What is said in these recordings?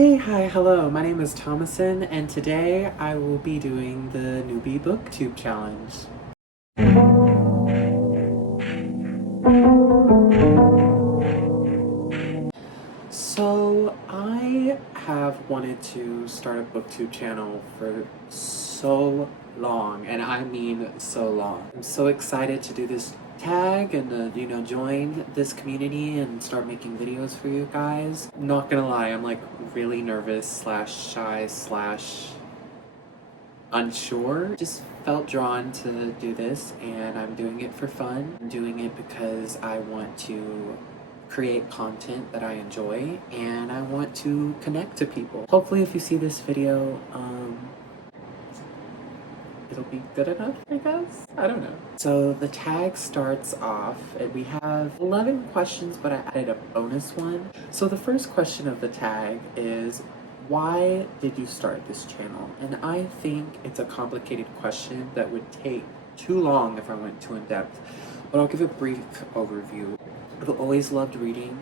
Hey, hi, hello, my name is Thomason, and today I will be doing the Newbie Booktube Challenge. So, I have wanted to start a booktube channel for so long, and I mean so long. I'm so excited to do this tag and to, join this community and start making videos for you guys. Not gonna lie, I'm like really nervous slash shy slash unsure. Just felt drawn to do this, and I'm doing it for fun. I'm doing it because I want to create content that I enjoy, and I want to connect to people. Hopefully if you see this video, it'll be good enough, I guess? I don't know. So the tag starts off, and we have 11 questions, but I added a bonus one. So the first question of the tag is, why did you start this channel? And I think it's a complicated question that would take too long if I went too in depth, but I'll give a brief overview. I've always loved reading.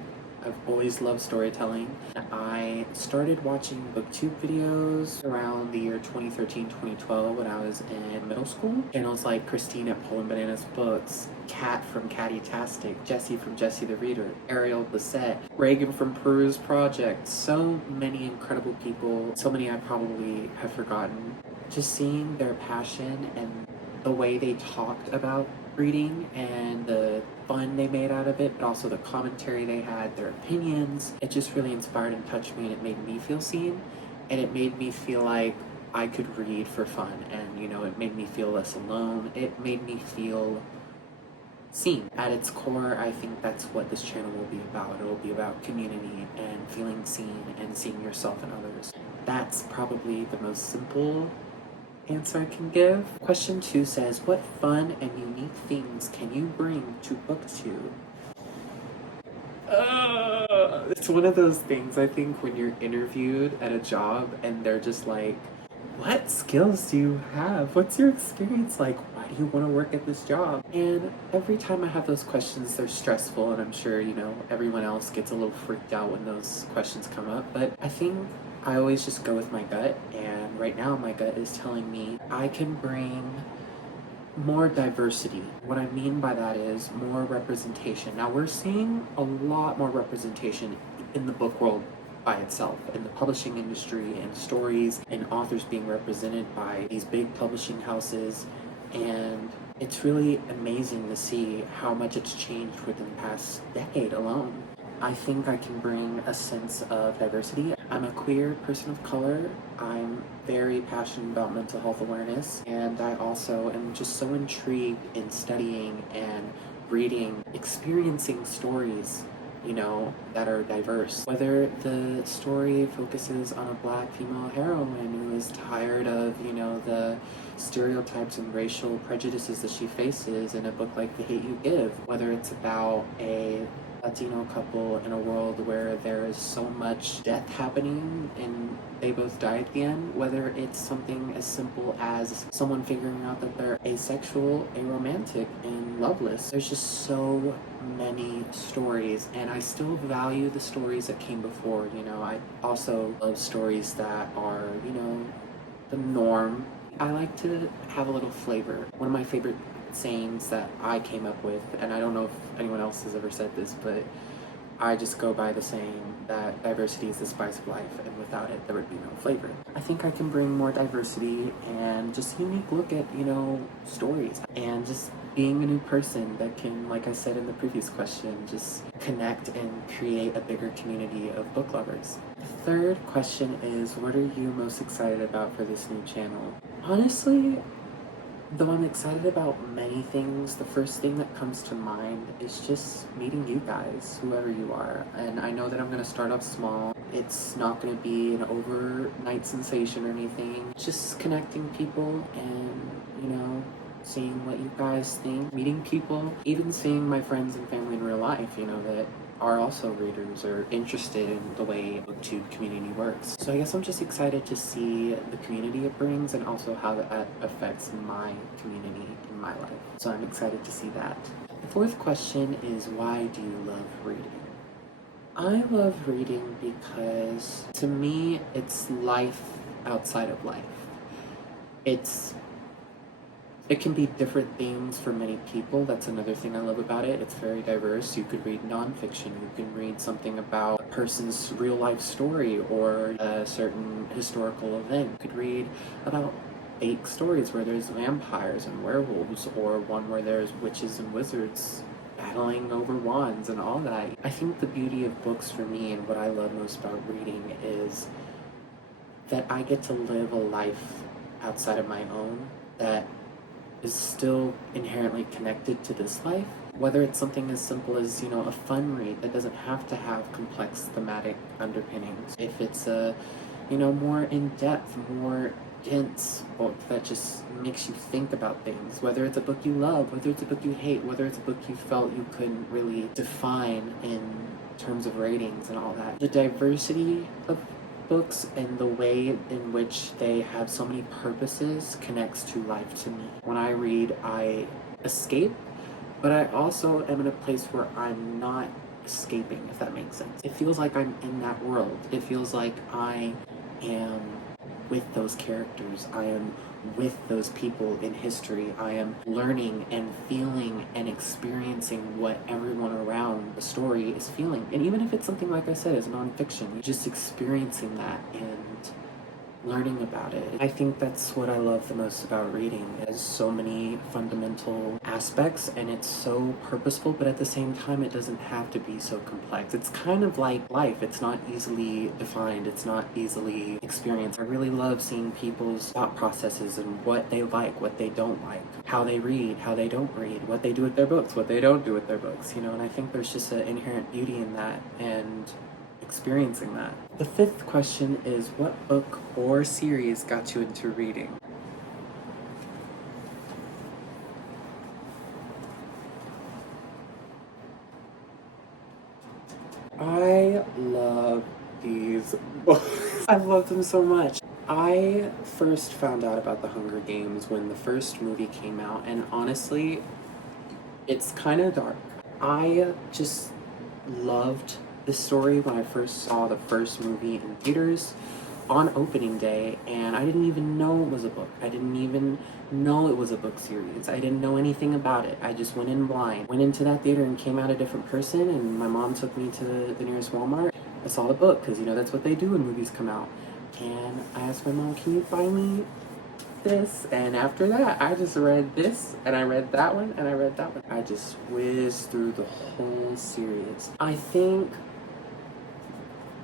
I've always loved storytelling. I started watching booktube videos around the year 2013-2012 when I was in middle school. Channels like Christine at Poland Bananas Books, Kat from Catty-tastic, Jessie from Jessie the Reader, Ariel Bissett, Reagan from Peru's Project. So many incredible people, so many I probably have forgotten. Just seeing their passion and the way they talked about reading and the fun they made out of it, but also the commentary they had, their opinions. It just really inspired and touched me, and it made me feel seen, and it made me feel like I could read for fun, and it made me feel less alone. It made me feel seen. At its core, I think that's what this channel will be about. It will be about community and feeling seen and seeing yourself in others. That's probably the most simple answer I can give. Question 2 says, what fun and unique things can you bring to booktube? It's one of those things, I think, when you're interviewed at a job and they're just like, what skills do you have? What's your experience like? Why do you want to work at this job? And every time I have those questions, they're stressful, and I'm sure, everyone else gets a little freaked out when those questions come up. But I think I always just go with my gut, and right now my gut is telling me I can bring more diversity. What I mean by that is more representation. Now we're seeing a lot more representation in the book world by itself, in the publishing industry, and stories and authors being represented by these big publishing houses, and it's really amazing to see how much it's changed within the past decade alone. I think I can bring a sense of diversity. I'm a queer person of color. I'm very passionate about mental health awareness, and I also am just so intrigued in studying and reading, experiencing stories that are diverse. Whether the story focuses on a black female heroine who is tired of, the stereotypes and racial prejudices that she faces in a book like The Hate You Give. Whether it's about a Latino couple in a world where there is so much death happening and they both die at the end, whether it's something as simple as someone figuring out that they're asexual, aromantic, and loveless. There's just so many stories, and I still value the stories that came before. I also love stories that are, the norm. I like to have a little flavor. One of my favorite sayings that I came up with, and I don't know if anyone else has ever said this, but I just go by the saying that diversity is the spice of life, and without it there would be no flavor. I think I can bring more diversity and just a unique look at, stories, and just being a new person that can, like I said in the previous question, just connect and create a bigger community of book lovers. The third question is, what are you most excited about for this new channel? Honestly, though I'm excited about many things, the first thing that comes to mind is just meeting you guys, whoever you are. And I know that I'm going to start off small. It's not going to be an overnight sensation or anything. It's just connecting people and, seeing what you guys think, meeting people, even seeing my friends and family in real life, that are also readers or interested in the way booktube community works. So I guess I'm just excited to see the community it brings, and also how that affects my community in my life. So I'm excited to see that. The fourth question is, why do you love reading? I love reading because to me it's life outside of life. It's it can be different themes for many people. That's another thing I love about it. It's very diverse. You could read nonfiction. You can read something about a person's real life story or a certain historical event. You could read about fake stories where there's vampires and werewolves, or one where there's witches and wizards battling over wands and all that. I think the beauty of books for me and what I love most about reading is that I get to live a life outside of my own that is still inherently connected to this life. Whether it's something as simple as, a fun read that doesn't have to have complex thematic underpinnings. If it's a, more in-depth, more dense book that just makes you think about things. Whether it's a book you love, whether it's a book you hate, whether it's a book you felt you couldn't really define in terms of ratings and all that. The diversity of books and the way in which they have so many purposes connects to life to me. When I read, I escape, but I also am in a place where I'm not escaping, if that makes sense. It feels like I'm in that world. It feels like I am with those characters. I am with those people in history. I am learning and feeling and experiencing what everyone around the story is feeling. And even if it's something, like I said, is nonfiction, just experiencing that and learning about it. I think that's what I love the most about reading. It has so many fundamental aspects and it's so purposeful, but at the same time it doesn't have to be so complex. It's kind of like life. It's not easily defined. It's not easily experienced. I really love seeing people's thought processes and what they like, what they don't like, how they read, how they don't read, what they do with their books, what they don't do with their books, and I think there's just an inherent beauty in that and experiencing that. The fifth question is, what book or series got you into reading? I love these books. I love them so much. I first found out about the Hunger Games when the first movie came out, and honestly, it's kind of dark. I just loved this story when I first saw the first movie in theaters on opening day, and I didn't even know it was a book. I didn't even know it was a book series. I didn't know anything about it. I just went in blind. Went into that theater and came out a different person, and my mom took me to the nearest Walmart. I saw the book, because that's what they do when movies come out. And I asked my mom, can you buy me this? And after that, I just read this, and I read that one, and I read that one. I just whizzed through the whole series. I think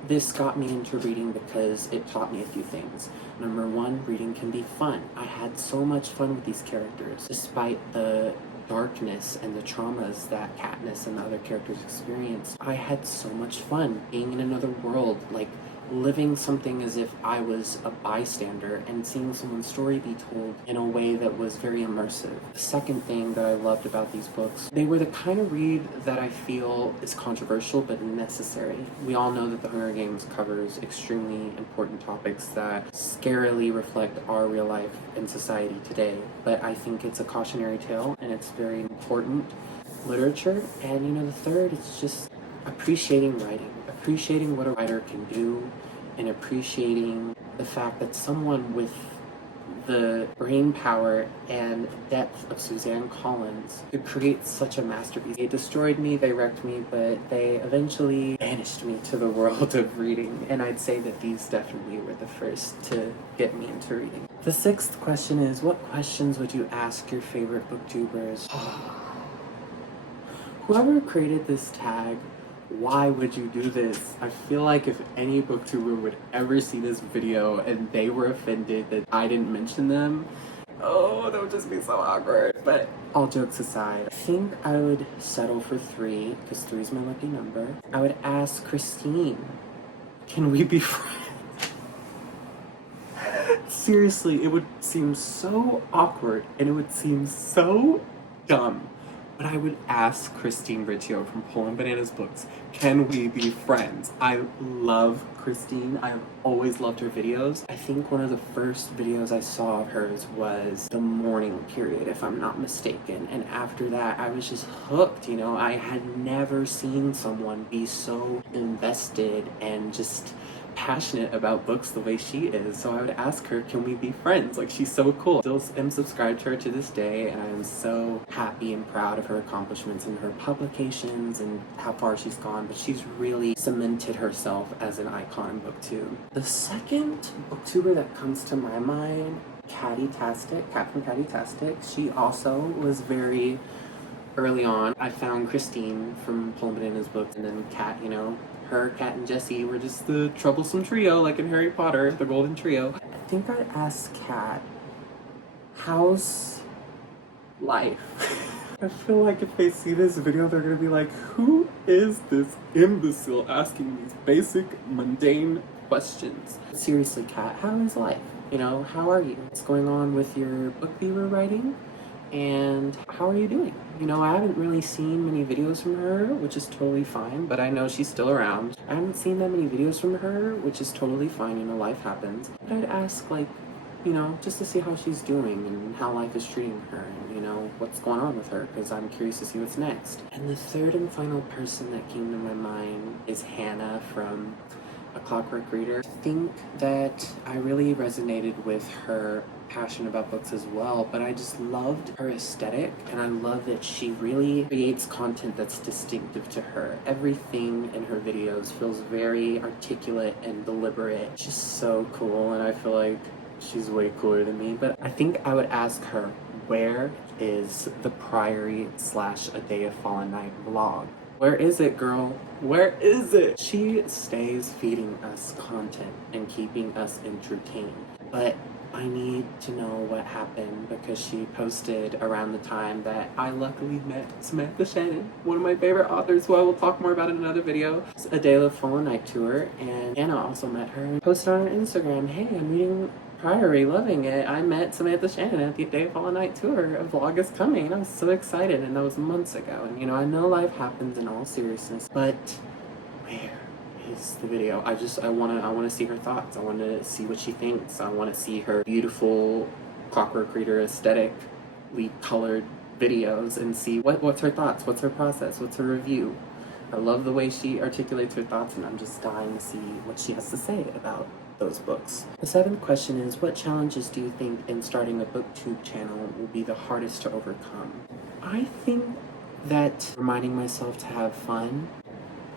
this got me into reading because it taught me a few things. Number one, reading can be fun. I had so much fun with these characters, despite the darkness and the traumas that Katniss and the other characters experienced. I had so much fun being in another world, like living something as if I was a bystander and seeing someone's story be told in a way that was very immersive. The second thing that I loved about these books, they were the kind of read that I feel is controversial but necessary. We all know that the Hunger Games covers extremely important topics that scarily reflect our real life and society today, but I think it's a cautionary tale and it's very important literature. And the third, it's just appreciating writing, appreciating what a writer can do, and appreciating the fact that someone with the brain power and depth of Suzanne Collins could create such a masterpiece. They destroyed me, they wrecked me, but they eventually banished me to the world of reading. And I'd say that these definitely were the first to get me into reading. The sixth question is, what questions would you ask your favorite booktubers? Whoever created this tag, why would you do this? I feel like if any booktuber would ever see this video and they were offended that I didn't mention them, that would just be so awkward. But all jokes aside, I think I would settle for 3, because 3 is my lucky number. I would ask Christine, can we be friends? Seriously, it would seem so awkward and it would seem so dumb. But I would ask Christine Riccio from Poland Bananas Books, can we be friends? I love Christine. I have always loved her videos. I think one of the first videos I saw of hers was the morning period, if I'm not mistaken. And after that, I was just hooked, you know? I had never seen someone be so invested and just passionate about books the way she is. So I would ask her, can we be friends? Like, she's so cool. Still am subscribed to her to this day, and I am so happy and proud of her accomplishments and her publications and how far she's gone. But she's really cemented herself as an icon in booktube. The second booktuber that comes to my mind, Kat from Catty-tastic. She also was very early on. I found Christine from Poland Bananas Books, and then Kat, you know, her, Kat, and Jessie were just the troublesome trio, like in Harry Potter, the golden trio. I think I'd ask Kat, how's life? I feel like if they see this video, they're gonna be like, who is this imbecile asking these basic, mundane questions? Seriously, Kat, how is life? You know, how are you? What's going on with your book that you were writing? And how are you doing? You know, I haven't really seen many videos from her, which is totally fine, but I know she's still around. I haven't seen that many videos from her, which is totally fine, you know, life happens. But I'd ask, like, you know, just to see how she's doing and how life is treating her and, you know, what's going on with her, because I'm curious to see what's next. And the third and final person that came to my mind is Hannah from A Clockwork Reader. I think that I really resonated with her passion about books as well, but I just loved her aesthetic, and I love that she really creates content that's distinctive to her. Everything in her videos feels very articulate and deliberate. She's so cool, and I feel like she's way cooler than me. But I think I would ask her, where is the Priory / A Day of Fallen Night vlog? Where is it, girl? Where is it? She stays feeding us content and keeping us entertained, but I need to know what happened, because she posted around the time that I luckily met Samantha Shannon, one of my favorite authors, who I will talk more about in another video. It's A Day of Fallen Night tour, and Anna also met her and posted on her Instagram, hey, I'm reading Priory, loving it. I met Samantha Shannon at the Day of Fallen Night tour. A vlog is coming, and I was so excited, and that was months ago. And you know, I know life happens in all seriousness, but where is the video? I wanna see her thoughts. I wanna see what she thinks. I wanna see her beautiful Clockwork Reader aesthetically colored videos and see what's her thoughts, what's her process, what's her review. I love the way she articulates her thoughts, and I'm just dying to see what she has to say about those books. The seventh question is, what challenges do you think in starting a booktube channel will be the hardest to overcome? I think that reminding myself to have fun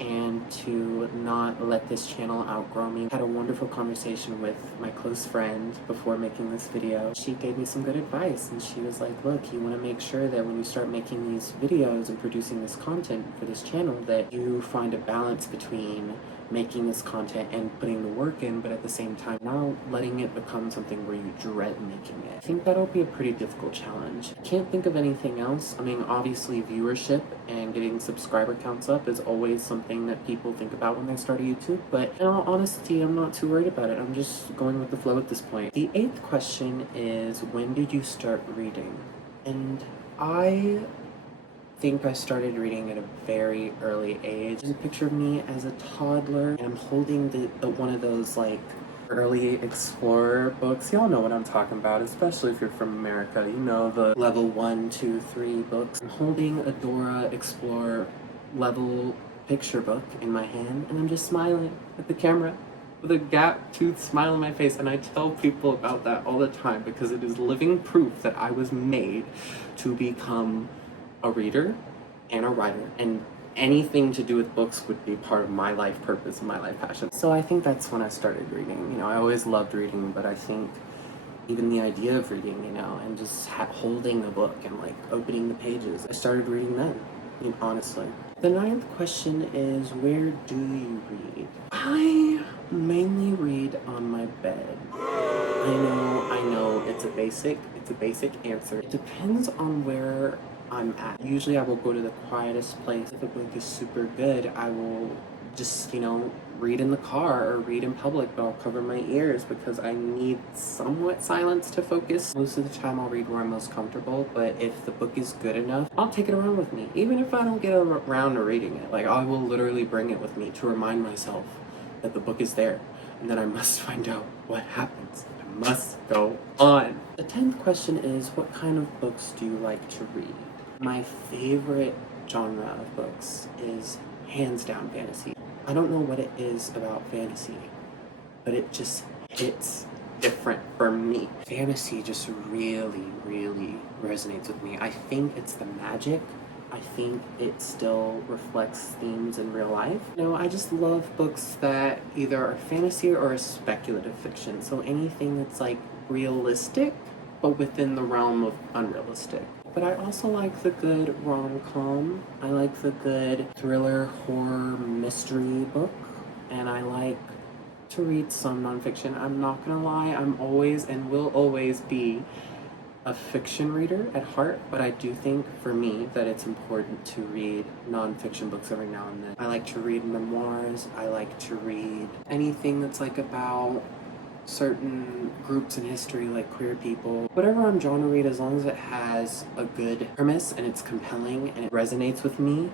and to not let this channel outgrow me. I had a wonderful conversation with my close friend before making this video. She gave me some good advice, and she was like, look, you want to make sure that when you start making these videos and producing this content for this channel, that you find a balance between making this content and putting the work in, but at the same time not letting it become something where you dread making it. I think that'll be a pretty difficult challenge. I can't think of anything else. I mean, obviously viewership and getting subscriber counts up is always something that people think about when they start a YouTube, but in all honesty, I'm not too worried about it. I'm just going with the flow at this point. The eighth question is, when did you start reading? And I think I started reading at a very early age. There's a picture of me as a toddler, and I'm holding the one of those like early explorer books. Y'all know what I'm talking about, especially if you're from America. You know, the level 1, 2, 3 books. I'm holding a Dora Explorer level picture book in my hand, and I'm just smiling at the camera with a gap-toothed smile on my face, and I tell people about that all the time because it is living proof that I was made to become a reader and a writer, and anything to do with books would be part of my life purpose and my life passion. So I think that's when I started reading. You know, I always loved reading, but I think even the idea of reading, you know, and just holding a book and like opening the pages, I started reading then, I mean, honestly. The ninth question is, where do you read? I mainly read on my bed. I know it's a basic answer. It depends on where I'm at. Usually I will go to the quietest place. If a book is super good, I will just, you know, read in the car or read in public, but I'll cover my ears because I need somewhat silence to focus. Most of the time I'll read where I'm most comfortable, but if the book is good enough, I'll take it around with me. Even if I don't get around to reading it, like I will literally bring it with me to remind myself that the book is there and that I must find out what happens. I must go on. The 10th question is, what kind of books do you like to read? My favorite genre of books is hands down fantasy. I don't know what it is about fantasy, but it just hits different for me. Fantasy just really, really resonates with me. I think it's the magic. I think it still reflects themes in real life. I just love books that either are fantasy or are speculative fiction. So anything that's like realistic, but within the realm of unrealistic. But I also like the good rom-com. I like the good thriller, horror, mystery book. And I like to read some nonfiction. I'm not gonna lie, I'm always and will always be a fiction reader at heart, but I do think for me that it's important to read nonfiction books every now and then. I like to read memoirs. I like to read anything that's like about certain groups in history, like queer people. Whatever I'm drawn to read, as long as it has a good premise and it's compelling and it resonates with me,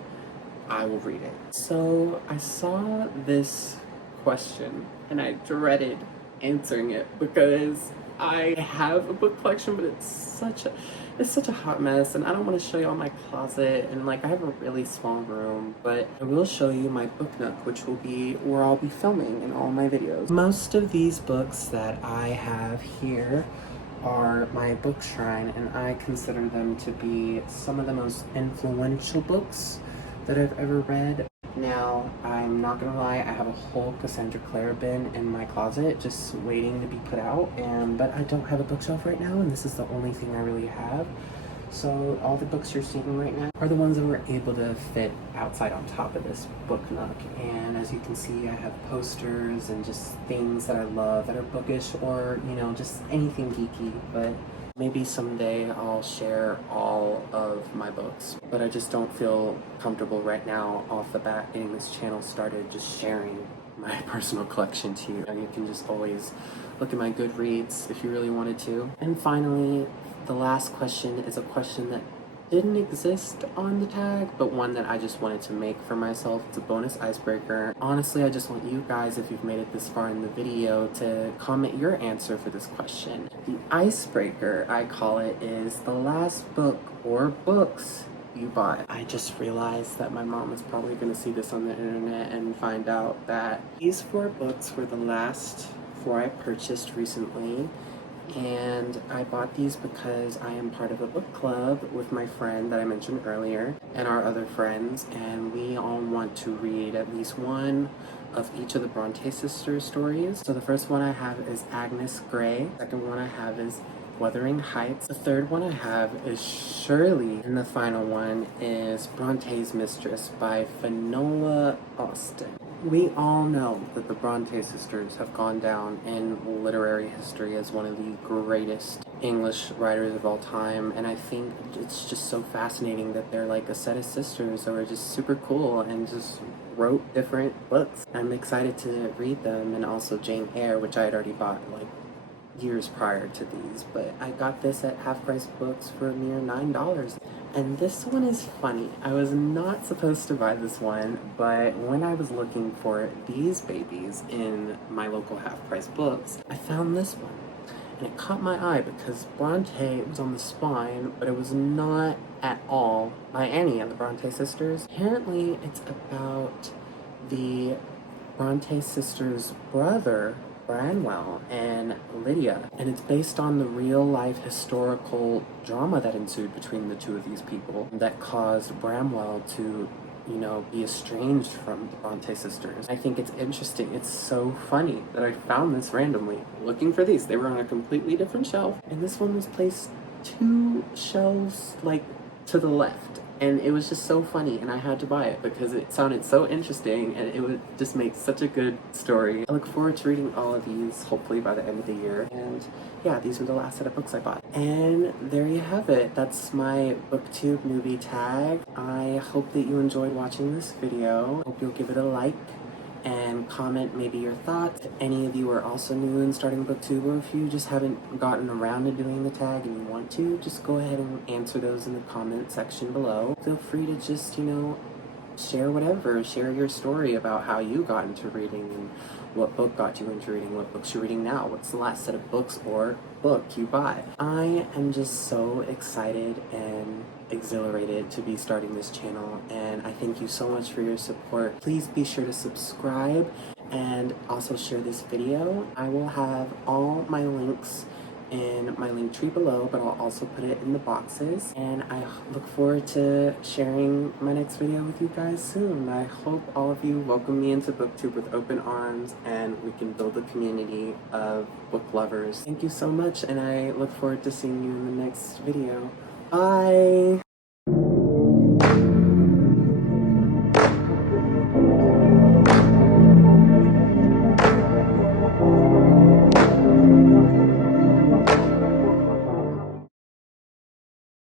I will read it. So I saw this question and I dreaded answering it because I have a book collection, but it's such a hot mess, and I don't want to show you all my closet, and like I have a really small room, but I will show you my book nook, which will be where I'll be filming in all my videos. Most of these books that I have here are my book shrine, and I consider them to be some of the most influential books that I've ever read. Now, I'm not gonna lie, I have a whole Cassandra Clare bin in my closet just waiting to be put out, but I don't have a bookshelf right now, and this is the only thing I really have. So all the books you're seeing right now are the ones that were able to fit outside on top of this book nook. And as you can see, I have posters and just things that I love that are bookish or, just anything geeky, but maybe someday I'll share all of my books, but I just don't feel comfortable right now off the bat getting this channel started, just sharing my personal collection to you. And you can just always look at my Goodreads if you really wanted to. And finally, the last question is a question that didn't exist on the tag, but one that I just wanted to make for myself. It's a bonus icebreaker. Honestly, I just want you guys, if you've made it this far in the video, to comment your answer for this question. The icebreaker, I call it, is the last book or books you bought. I just realized that my mom is probably going to see this on the internet and find out that these 4 books were the last 4 I purchased recently. And I bought these because I am part of a book club with my friend that I mentioned earlier and our other friends, and we all want to read at least one of each of the Bronte sisters stories. So the first one I have is Agnes Grey. The second one I have is Wuthering Heights. The third one I have is Shirley. And the final one is Bronte's Mistress by Finola Austen. We all know that the Bronte sisters have gone down in literary history as one of the greatest English writers of all time, and I think it's just so fascinating that they're like a set of sisters that were just super cool and just wrote different books. I'm excited to read them, and also Jane Eyre, which I had already bought like years prior to these, but I got this at Half Price Books for a mere $9. And this one is funny. I was not supposed to buy this one, but when I was looking for these babies in my local Half Price Books, I found this one. And it caught my eye because Bronte was on the spine, but it was not at all by any of the Bronte sisters. Apparently, it's about the Bronte sisters' brother, Branwell, and Lydia, and it's based on the real-life historical drama that ensued between the two of these people that caused Bramwell to, be estranged from the Bronte sisters. I think it's interesting. It's so funny that I found this randomly. Looking for these, they were on a completely different shelf, and this one was placed 2 shelves, to the left. And it was just so funny, and I had to buy it because it sounded so interesting, and it would just make such a good story. I look forward to reading all of these, hopefully by the end of the year. And yeah, these are the last set of books I bought. And there you have it. That's my Booktube Newbie Tag. I hope that you enjoyed watching this video. Hope you'll give it a like and comment maybe your thoughts. If any of you are also new in starting booktube, or if you just haven't gotten around to doing the tag and you want to, just go ahead and answer those in the comment section below. Feel free to just, share whatever, share your story about how you got into reading and what book got you into reading, what books you're reading now, what's the last set of books or book you bought. I am just so excited and exhilarated to be starting this channel, and I thank you so much for your support. Please be sure to subscribe and also share this video. I will have all my links in my link tree below, but I'll also put it in the boxes, and I look forward to sharing my next video with you guys soon. I hope all of you welcome me into booktube with open arms and we can build a community of book lovers. Thank you so much, and I look forward to seeing you in the next video. Bye!